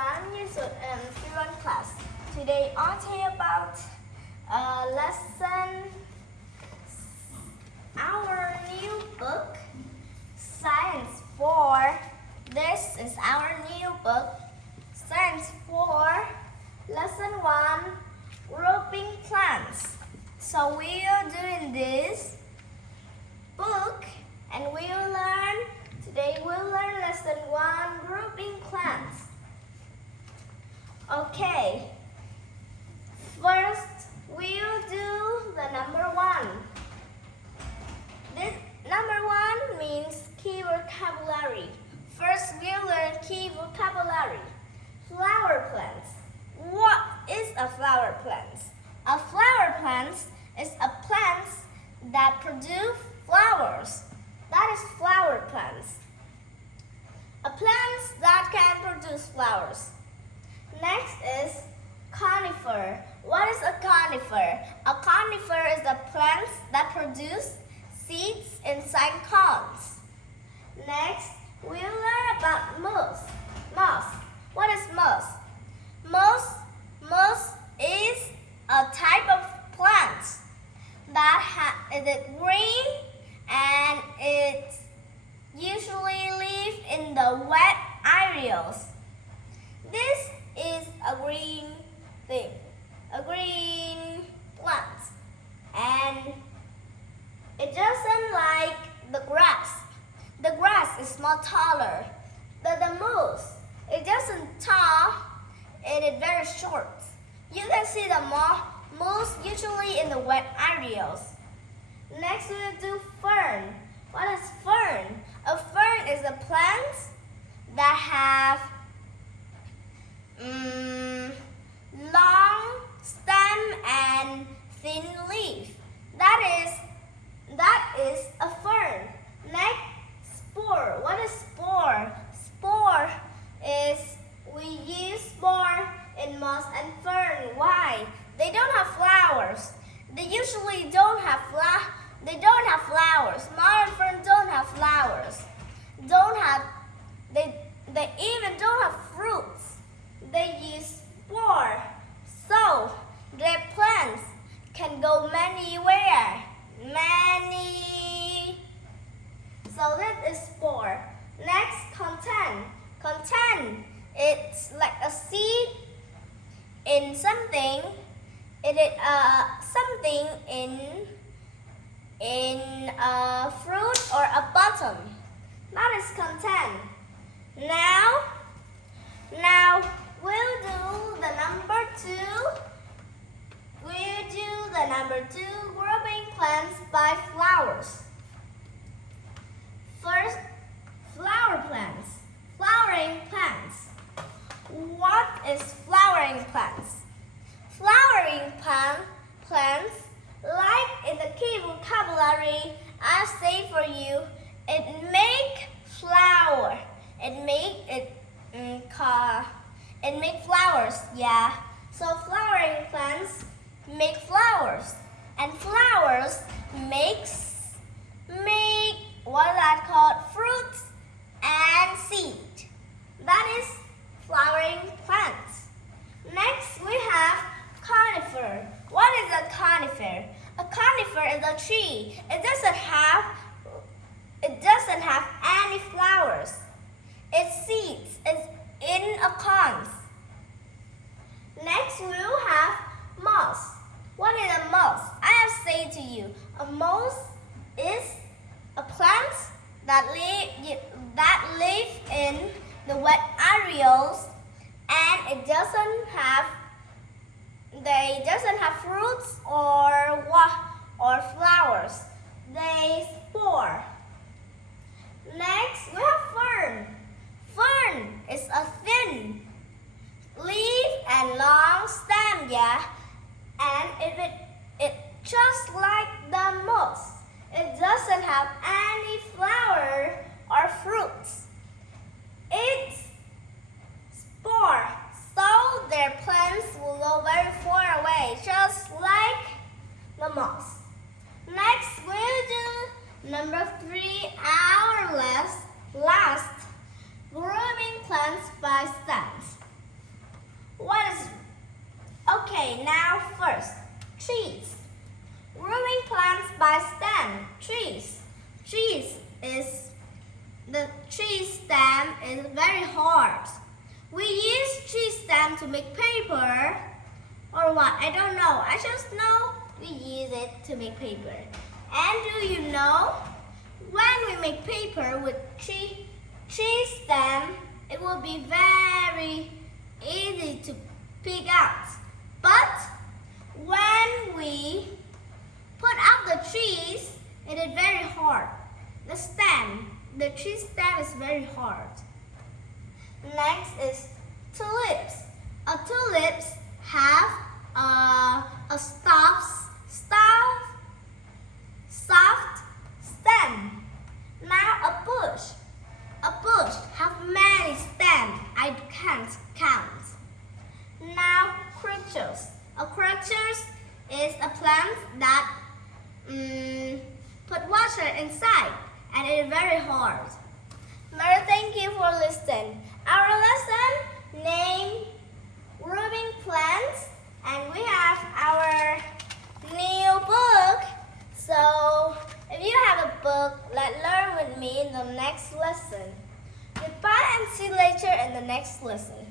Ls1 Year and Children class. Today I'll tell you about lesson, our new book, Science4. This is our new book, Science4, Lesson 1, Grouping Plants. So we are doing this book and today we'll learn Lesson 1, Grouping Plants. Okay, first we'll do the number 1. This number 1 means key vocabulary. First we'll learn key vocabulary. Flower plants. What is a flower plant? A flower plant is a plant that produces flowers. That is flower plants. A plant that can produce flowers. Next is conifer. What is a conifer? A conifer is a plant that produces seeds inside cones. Next, we'll learn about moss. Moss. What is moss? Moss is a type of plant that is green and it usually lives in the wet areas. This is a green thing, a green plant, and it doesn't like the grass. The grass is more taller. The moss, it doesn't tall, it is very short. You can see the moss usually in the wet areas. Next we'll do fern. What is fern? A fern is a plant that have long stem and thin leaf. That is a fern. Next, spore. What is spore? Spore is we use spore in moss and fern. Why? They don't have flowers. They usually don't have flowers. Moss and fern don't have flowers. They even don't have fruits. They use spore. So their plants can go anywhere. So that is spore. Next, content. Content, it's like a seed in something. It is something in a fruit or a bottom. That is content. Now we'll do the number 2. We'll do the number 2, grouping plants by flowers. First, flower plants. Flowering plants. What is flowering plants? Flowering plants, like in the key vocabulary I say for you, it make flower. It make flowers, yeah. So flowering plants make flowers, and flowers make what is that called? Fruits and seed. That is flowering plants. Next we have conifer. What is a conifer? A conifer is a tree. It doesn't have any flowers. Its seeds is in a cones. Next we will have moss. What is a moss? I have said to you, a moss is a plant that live in the wet areas, and it doesn't have fruits or flowers. They spore. Next we have fern. Fern is a thin leaf and long stem, yeah, and it just like the moss. It doesn't have any flower or fruits. It's spore, so their plants will go very far away, just like the moss. Next, we'll do number 3, our last grouping plants by stems. trees. Growing plants by stem. Trees. The tree stem is very hard. We use tree stem to make paper or what? I don't know. I just know we use it to make paper. And do you know, when we make paper with tree stem, it will be very easy to pick out. But when we put out the trees, it is very hard. The tree stem is very hard. Next is tulips. Tulips have a soft stem. Now a bush. A bush have many stems. I can't count. Now creatures. A creature is a plant that put water inside, and it is very hard. Mary, thank you for listening. Our lesson named Growing Plants, and we have our new book. So if you have a book, let's learn with me in the next lesson. Goodbye and see you later in the next lesson.